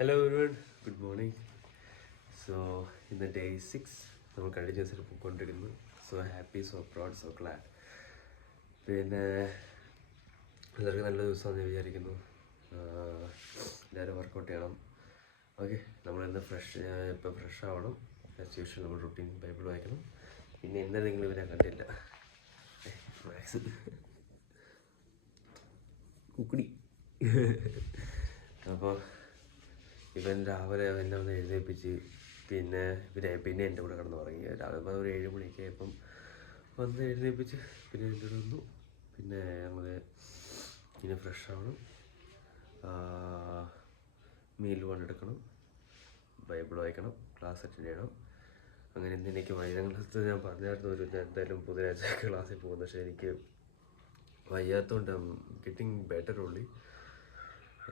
Hello everyone, good morning. So in the day 6 നമ്മൾ continuous പോയിക്കൊണ്ടിരിക്കുന്നു. So happy, so proud, so GLAAD. പിന്നെ എല്ലാവർക്കും നല്ല ദിവസമാണെന്ന് വിചാരിക്കുന്നു. എല്ലാവരും വർക്കൗട്ട് ചെയ്യണം. ഓക്കെ, നമ്മളിന്ന് ഇപ്പോൾ ഫ്രഷ് ആവണം. ആസ് യൂഷ്വൽ നമ്മൾ റുട്ടീൻ ബൈബിൾ വായിക്കണം. പിന്നെ ഇന്ന് നിങ്ങൾ ഇവരെ കണ്ടില്ല, മാക്സ് കുക്കുടി. അപ്പോൾ ഇവൻ രാവിലെ എന്നെ ഒന്ന് എഴുന്നേൽപ്പിച്ച് പിന്നെ എൻ്റെ കൂടെ കിടന്ന് ഉറങ്ങി. രാവിലെ ഒരു 7 മണിയൊക്കെ ആയപ്പം വന്ന് എഴുന്നേൽപ്പിച്ച് പിന്നെ എൻ്റെ കൂടെ വന്നു. പിന്നെ നമ്മൾ ഇനി ഫ്രഷ് ആവണം, മീൽ എടുക്കണം, ബൈബിൾ വായിക്കണം, ക്ലാസ് അറ്റൻഡ് ചെയ്യണം. അങ്ങനെ ഇന്ന് എനിക്ക് വൈകുന്നേരത്ത് ഞാൻ പറഞ്ഞായിരുന്നു ഞാൻ എന്തായാലും ബുധനാഴ്ച ക്ലാസ്സിൽ പോകുന്നു. പക്ഷേ എനിക്ക് വയ്യാത്തതുകൊണ്ട് ഗെറ്റിംഗ് ബെറ്റർ ഓൺലി.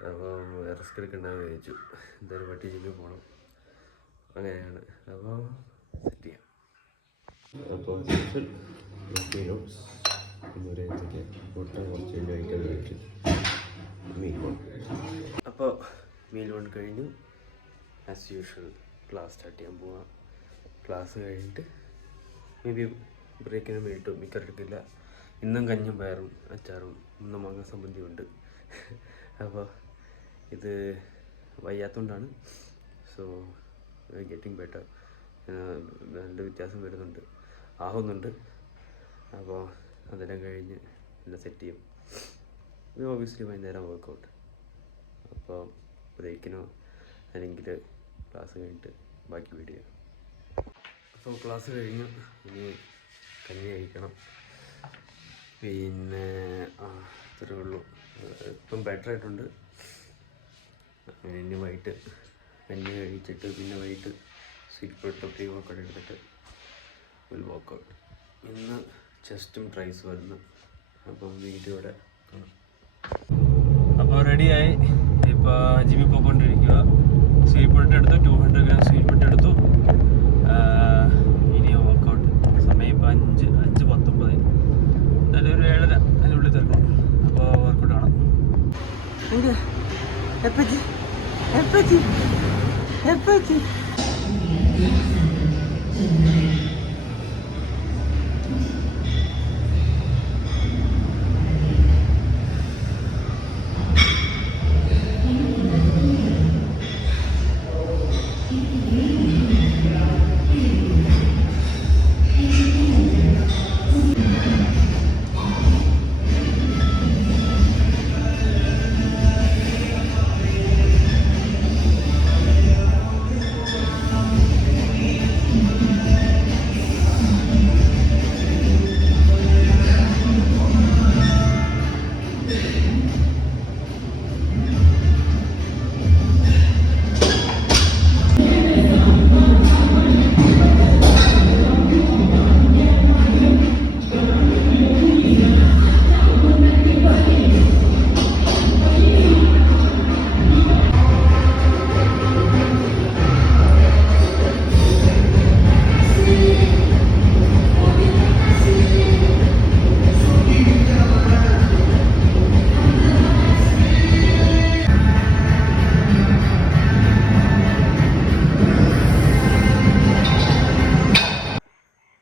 അപ്പം റിസ്ക് എടുക്കണ്ടെന്ന് വിചാരിച്ചു. എന്തായാലും വട്ടി ജിമ്മിൽ പോകണം, അങ്ങനെയാണ്. അപ്പോൾ സെറ്റ് ചെയ്യാം. അപ്പോൾ നോട്ട്സ് ഇന്നൊരേക്ക് മുട്ട കുറച്ച് കഴിക്കാൻ കഴിച്ചു. അപ്പോൾ മീൽ കൊണ്ട് കഴിഞ്ഞു. ആസ് യൂഷ്വൽ ക്ലാസ് സ്റ്റാർട്ട് ചെയ്യാൻ പോവാം. ക്ലാസ് കഴിഞ്ഞിട്ട് മേ ബി ബ്രേക്കിന് മിക്കറെടുക്കില്ല. ഇന്നും കഞ്ഞും പയറും അച്ചാറും ഇന്നും മാങ്ങ സംബന്ധിയുണ്ട്. അപ്പോൾ ഇത് വയ്യാത്തതുകൊണ്ടാണ്. സോ ഗെറ്റിംഗ് ബെറ്റർ, നല്ല വ്യത്യാസം വരുന്നുണ്ട്, ആവുന്നുണ്ട്. അപ്പോൾ അതെല്ലാം കഴിഞ്ഞ് എല്ലാം സെറ്റ് ചെയ്യും. ഇത് ഓബിയസ്ലി വൈകുന്നേരം വർക്കൗട്ട്. അപ്പോൾ ബ്രേക്കിനോ അല്ലെങ്കിൽ ക്ലാസ് കഴിഞ്ഞിട്ട് ബാക്കി വീഡിയോ. അപ്പോൾ ക്ലാസ് കഴിഞ്ഞു, ഇനി കഞ്ഞി കഴിക്കണം. പിന്നെ ഇത്രയേ ഉള്ളൂ. ഇപ്പം ബെറ്റർ ആയിട്ടുണ്ട്. ഇനി വൈകിട്ട് കഞ്ഞി കഴിച്ചിട്ട് പിന്നെ വൈകിട്ട് സ്വീറ്റ് പൊട്ടറ്റോ പ്രീ വർക്കൗട്ട് എടുത്തിട്ട് ഫുൾ വർക്കൗട്ട്. ഇന്ന് ചെസ്റ്റും ട്രൈസും വരുന്നു. അപ്പം വീഡിയോയുടെ കാണാം. അപ്പോൾ റെഡിയായി, ഇപ്പോൾ ജിമ്മിൽ പോയിക്കൊണ്ടിരിക്കുക. സ്വീറ്റ് പൊട്ടറ്റോ എടുത്തു, 200 ഗ്രാം സ്വീറ്റ് പൊട്ടറ്റോ എടുത്തു. ഇനി വർക്കൗട്ട്. സമയം ഇപ്പോൾ 5:19. എന്തായാലും ഒരു 7:30 അതിനുള്ളിൽ തീർക്കണം. അപ്പോൾ വർക്കൗട്ട് കാണാം.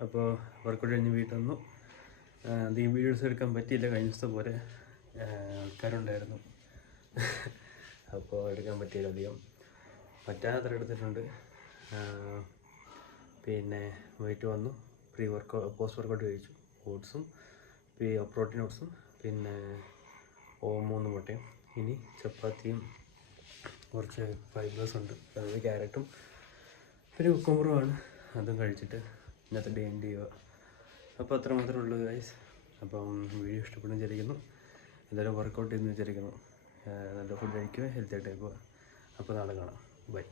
അപ്പോൾ വർക്കൗട്ട് കഴിഞ്ഞ് വീട്ടിൽ വന്നു. അധികം വീഡിയോസ് എടുക്കാൻ പറ്റിയില്ല, കഴിഞ്ഞ ദിവസത്തെ പോലെ ആൾക്കാരുണ്ടായിരുന്നു. അപ്പോൾ എടുക്കാൻ പറ്റിയില്ല അധികം. പറ്റാത്ര എടുത്തിട്ടുണ്ട്. പിന്നെ വൈകിട്ട് വന്നു, പോസ്റ്റ് വർക്കൗട്ട് കഴിച്ചു. ഓട്സും പ്രോട്ടീൻ ഓട്സും പിന്നെ 3 മുട്ടയും. ഇനി ചപ്പാത്തിയും കുറച്ച് ഫൈബേഴ്സ് ഉണ്ട്, അതായത് ക്യാരറ്റും പിന്നെ കുക്കുംബറുമാണ്. അതും കഴിച്ചിട്ട് ഇന്നത്തെ ഡേ എൻഡ് ചെയ്യുക. അപ്പോൾ അത്ര മാത്രമേ ഉള്ളൂ ഗൈസ്. അപ്പം വീഡിയോ ഇഷ്ടപ്പെടുന്നു വിചാരിക്കുന്നു. എല്ലാവരും വർക്കൗട്ട് ചെയ്യുന്നു വിചാരിക്കുന്നു. നല്ല ഫുഡ് കഴിക്കുക, ഹെൽത്തി ആയിട്ട് കഴിക്കുക. അപ്പോൾ നാളെ കാണാം. ബൈ.